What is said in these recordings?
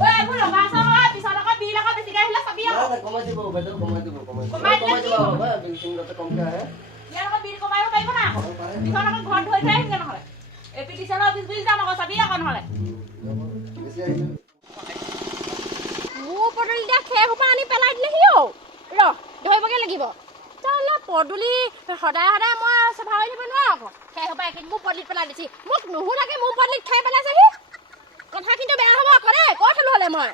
মোৰ লগা চাবা পিছত আকৌ বিল আকৌ বেছিকে আহিলে চাবি আকৌ কমাই দিব বাইদেউ কমাই দিব কমাই দিব বাবা বিল তাতে কমকে আহে ইয়াৰ আকৌ বিল কমাইব পাৰিব না আকৌ পিছত আকৌ ঘৰত ধৰি থৈ আহিমগে নহ'লে এপিটিচনৰ অফিচ বিল যাম আকৌ চাবি আকৌ নহ'লে বেছি আহিছে মোৰ পদূলি দিয়া খেৰ সোপা আনি পেলাই দিলেহি অ' ধৰিবগে লাগিব তাহলে পদূলি সদায় সদায় মই চাফা কৰি দিব নোৱাৰো আকৌ খেৰ সোপা এখিনি মোৰ পদূলিত পেলাই দিছি মোক নুশুনাকে মোৰ পদূলিত খেৰ পেলাইছেহি কথা কিন্তু বেয়া হ'ব আকৌ দেই কৈ থলো হ'লে মই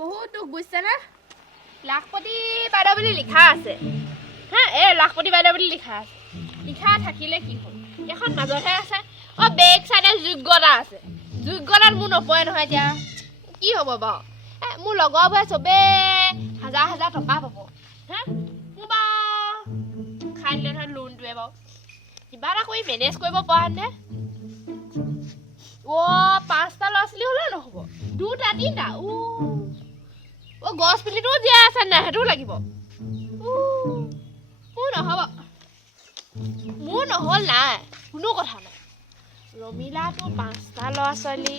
বহুত দুখ বুজিছেনে লাখপতি বাইদেউ বুলি লিখা আছে হা এই লাখপতি বাইদেউ বুলি লিখা আছে লিখা থাকিলে কি হ'ল এখন মাজতহে আছে অ' বেক চাইডে যোগ্যতা আছে যোগ্যতাত মোৰ নপৰে নহয় এতিয়া কি হ'ব বাৰু মোৰ লগৰবোৰে চবে হাজাৰ হাজাৰ টকা পাব হা মোৰ বাৰু খাই দিলে নহয় লোনটোৱে বাৰু কিবা এটা কৰি মেনেজ কৰিব পৰা নে অ' 5টা ল'ৰা ছোৱালী হ'লেও নহ'ব 2টা 3টা অ' গছ পুলিটোও জীয়াই আছে নাই সেইটোও লাগিব মোৰ নহ'ব মোৰ নহ'ল নাই কোনো কথা নাই ৰমিলাটো 5টা ল'ৰা ছোৱালী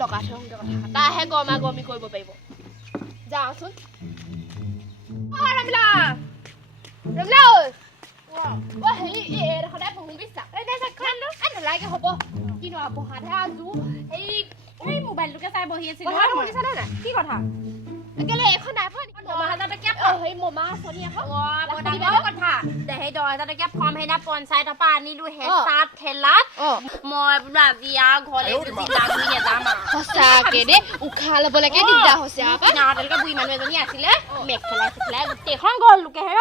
লগাই থৈ আহোঁগে কথা তাইহে গৰমা গৰমি কৰিব পাৰিব যাওঁচোন ৰমিলা ৰমিলা ঐ হেৰি সদায় পঢ়ো বিশ্বাস নালাগে হ'ব কিনো পঢ়াতহে আছো এই মোবাইলটোকে চাই বহি আছিলো শুনিছানে নাই কি কথা কেলে এখন নাই পোৱা 9,000 টকীয়া সেই মমা আঁচনি এখন কথা সেই 10,000 টকীয়া ফৰ্ম সেইদিনা পঞ্চায়তৰ পৰা আনিলো হেঁচাত ঠেলাত মই বোলো আজি আৰু ঘৰলৈ নেযাম সঁচাকে দেই উশাহ ল'বলৈকে দিগদাৰ হৈছে নাওঁতেলকে বুঢ়ী মানুহ এজনী আছিলে মেখেলা চেখেলাই গোটেইখন গ'ল লোকে হেৰ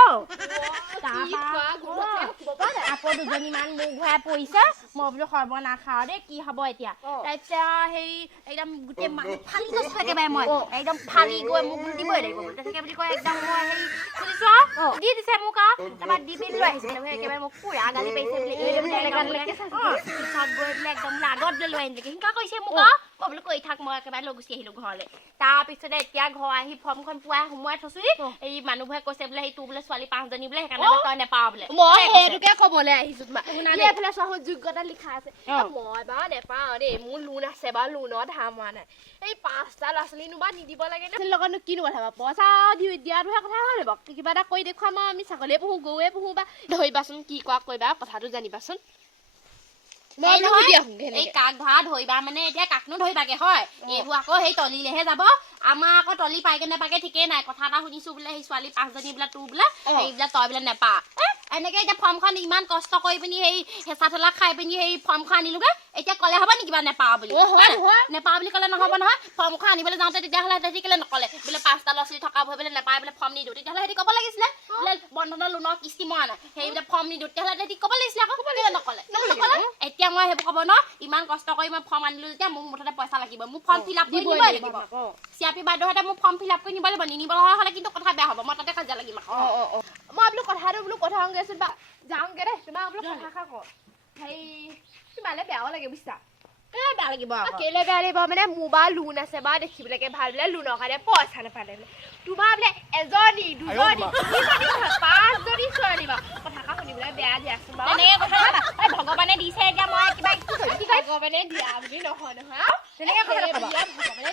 আকৌ 2জনীমান মোক ঘূৰাই পৰিছে মই বোলো সৰ্বনাশ খাওঁ দেই কি হ'ব এতিয়া তাৰপিছত সেই একদম গোটেই মানুহ ফালি গৈছো একেবাৰে মই একদম ফালি গৈ মোক দিবই লাগিব তেনেকে বুলি কয় একদম মই সেই শুনিছো দি দিছে মোক তাৰপৰা দি পিনি লৈ আহিছে একেবাৰে মোক পুৰা গালি পাৰিছে বোলে পিছত গৈ বোলে একদম আগত লৈ আনিলে হিংসা কৰিছে মোক মই বোলো কৈ থাক মই একেবাৰে লৈ গুচি আহিলো ঘৰলৈ তাৰপিছতে এতিয়া ঘৰ আহি ফৰ্মখন পুৱাই সোমোৱাই থৈছো এই মানুহবোৰে কৈছে বোলে সেই তোৰ বোলে ছোৱালী 5জনী বোলে সেইকাৰণে তই নেপাৱ বোলে মই সেইটোকে ক'বলৈ আহিছো তোমাক এইফালে চোৱা যোগ্যতা লিখা আছে মই বাৰু নেপাওঁ দেই মোৰ লোন আছে বাৰু লোনৰ ধাৰ মৰা নাই এই 5টা ল'ৰা ছোৱালীনো বা নিদিব লাগে নে লগতনো কিনো কথা বাৰু পইচা দিয়াটোহে কথা হয় নাই বাৰু কিবা এটা কৰি দেখুৱাম আমি ছাগলীয়ে পুহো গৰুৱে পুহো বা ধৰিবাচোন কি কোৱা কৰিবা কথাটো জানিবাচোন এই কাক ধৰা ধৰিবা মানে এতিয়া কাকনো ধৰিবাগে হয় এইবোৰ আকৌ সেই তলিলেহে যাব আমাৰ আকৌ তলি পাইকে নেপাকে ঠিকেই নাই কথা এটা শুনিছো বোলে সেই ছোৱালী 5জনী বোলে তোৰ বোলে সেইবিলাক তই বোলে নেপা এনেকে এতিয়া ফৰ্মখন ইমান কষ্ট কৰি পিনি সেই হেঁচা ঠেলা খাই পিনি সেই ফৰ্মখন আনিলোগে এতিয়া ক'লে হ'ব নেকি বা নেপা বুলি নেপা বুলি ক'লে নহ'ব নহয় ফৰ্মখন আনিবলৈ যাওঁতে তেতিয়াহ'লে সিহঁতি কেলে নক'লে বোলে 5টা ল'ৰা ছোৱালী থকা হৈ বোলে নেপায় বোলে ফৰ্ম নিদিওঁ তেতিয়াহ'লে সিহঁতি ক'ব লাগিছিলে বোলে বন্ধনৰ লোনৰ কিস্তি মৰা নাই সেইবিলাক ফৰ্ম নিদিওঁ তেতিয়াহ'লে সিহঁতি ক'ব লাগিছিলে আকৌ কেলে নক'লে এতিয়া মই সেইবোৰ ক'ব ন ইমান কষ্ট কৰি মই ফৰ্ম আনিলো যেতিয়া মোক মুঠতে পইচা লাগিব মোক ফৰ্ম ফিল আপ কৰি নিবই লাগিব চিআপি বাইদেউহঁতে মোক ফৰ্ম ফিল আপ কৰি নিব লাগিব নিনিব হ'লে কিন্তু কথা বেয়া হ'ব মই তাতে কাজিয়া লাগিম আকৌ মই বোলো কথাটো বোলো কথা হওঁগে আছো বা যাওঁগে দেই তোমাক বোলো কথা খা কওঁ হেৰি তোমালে বেয়াও লাগে বুজিছা বেয়া লাগিব কেলে বেয়া লাগিব মানে মোৰ বা লোন আছে বা দেখিবলৈকে ভাল বোলে লোনৰ কাৰণে পইচা নাপালে তোমাৰ বোলে এজনী 2জনী 5জনী ছোৱালী বা কথা শুনিবলৈ বেয়া দিয়াচোন বাৰু এনেকে কথা ভগৱানে দিছে এতিয়া মই কিবা কি ভগৱানে দিয়া বুলি নহয় নহয় তেনেকে ভগৱানে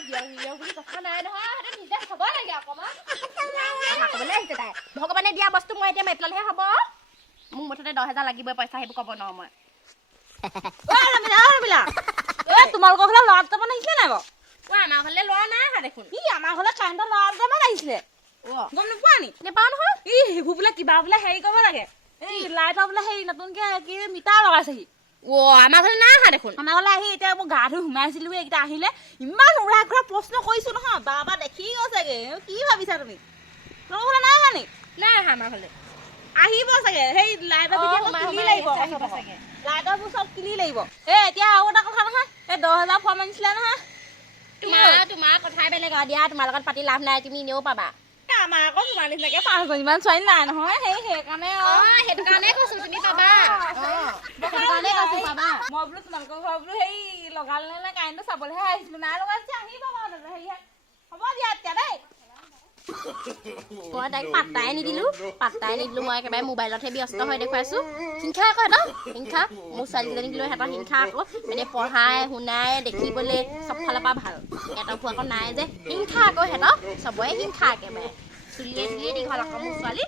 দিয়ক নিয়ক বুলি কথা নাই নহয় সেইটো নিজে চাব লাগে অকণমান ক'বলৈ আহিছে তাই ভগৱানে দিয়া বস্তু মই এতিয়া মেপলালেহে হ'ব মোক মুঠতে 10,000 লাগিবই পইচা সেইবোৰ ক'ব নোৱাৰো মই তোমালোকৰ ঘৰলৈ ল'ৰা দুটামান আহিছিলে নাই বাৰু আমাৰ ঘৰলৈ ল'ৰা নাই অহা দেখোন আমাৰ ঘৰলৈ কাৰেণ্টৰ ল'ৰা দুটামান আহিছিলে গম নোপোৱা নি নেপাওঁ নহয় সেইবোৰ বোলে কিবা বোলে হেৰি কৰিব লাগে এই লাইটৰ বোলে হেৰি নতুনকে কি মিটাৰ লগাইছেহি আমাৰ ঘৰলৈ নাই অহা দেখোন আমাৰ ঘৰলৈ আহি এতিয়া মই গা ধুই সোমাইছিলো এইকেইটা আহিলে ইমান উৰা ঘূৰা প্ৰশ্ন কৰিছো নহয় বাবা দেখি গৈছেগে কি ভাবিছা তুমি তোমালোকৰ ঘৰলৈ নাই অহা নি নাই অহা আমাৰ ঘৰলৈ আহিব চাগে সেই লাইটৰ কিনি লাগিব লাইটৰবোৰ চব কিনি লাগিব এতিয়া আৰু এটা কথা নহয় এই 10,000 ফৰ্ম আনিছিলে নহয় তোমাৰ কথাই বেলেগ দিয়া তোমাৰ লগত পাতি লাভ নাই তুমি এনেও পাবা আমাৰ আকৌ তোমাৰ নিচিনাকে 5জনীমান ছোৱালী নাই নহয় সেইকাৰণে সেইটো কাৰণে কৈছো তুমি পাবা মই বোলো তোমালোকৰ ঘৰ বোলো সেই লগালে নে কাৰেণ্টটো চাবলৈহে আহিছিলো নাই লগাইছে আহিব বাৰু হেৰি হ'ব দিয়া এতিয়া দেই মই তাইক পাত্তাই নিদিলোঁ মই একেবাৰে মোবাইলতহে ব্যস্ত হৈ দেখুৱাইছোঁ হিংসা আকৌ সিহঁতৰ হিংসা মোৰ ছোৱালীকেইজনীক লৈ সিহঁতৰ হিংসা আকৌ মানে পঢ়াই শুনাই দেখিবলৈ চব ফালৰ পৰা ভাল সিহঁতৰ আকৌ নাই যে হিংসা আকৌ সিহঁতৰ চবৰে হিংসা একেবাৰে চুলিয়ে দীঘল আকৌ মোৰ ছোৱালী